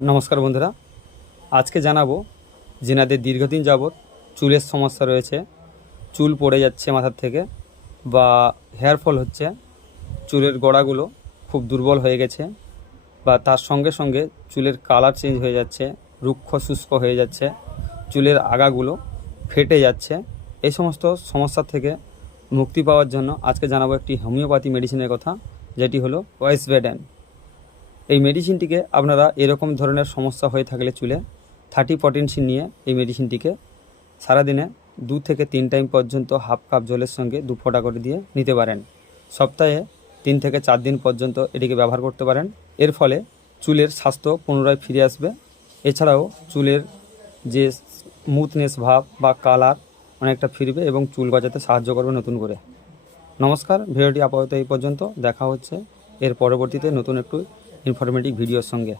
নমস্কার বন্ধুরা, আজকে জানাবো যেনাদের দীর্ঘদিন যাবৎ চুলের সমস্যা রয়েছে, চুল পড়ে যাচ্ছে মাথার থেকে বা হেয়ার ফল হচ্ছে, চুলের গোড়াগুলো খুব দুর্বল হয়ে গেছে বা তার সঙ্গে সঙ্গে চুলের কালার চেঞ্জ হয়ে যাচ্ছে, রুক্ষ শুষ্ক হয়ে যাচ্ছে, চুলের আগাগুলো ফেটে যাচ্ছে। এই সমস্ত সমস্যা থেকে মুক্তি পাওয়ার জন্য আজকে জানাবো একটি হোমিওপ্যাথি মেডিসিনের কথা, যেটি হলো ওয়েসভেডেন। এই মেডিসিনটিকে আপনারা এরকম ধরনের সমস্যা হয়ে থাকলে চুলে 30 পটেন্সি নিয়ে এই মেডিসিনটিকে সারাদিনে 2 থেকে 3 টাইম পর্যন্ত হাফ কাপ জলের সঙ্গে 2 ফোঁটা করে দিয়ে নিতে পারেন। সপ্তাহে 3 থেকে 4 দিন পর্যন্ত এটিকে ব্যবহার করতে পারেন। এর ফলে চুলের স্বাস্থ্য পুনরায় ফিরে আসবে। এছাড়াও চুলের যে স্মুথনেস ভাব বা কালার অনেকটা ফিরবে এবং চুল গজাতে সাহায্য করবে নতুন করে। নমস্কার, ভিডিওটি আপাতত এই পর্যন্ত। দেখা হচ্ছে এর পরবর্তীতে নতুন একটু ইনফরমেটিভ ভিডিওর সঙ্গে।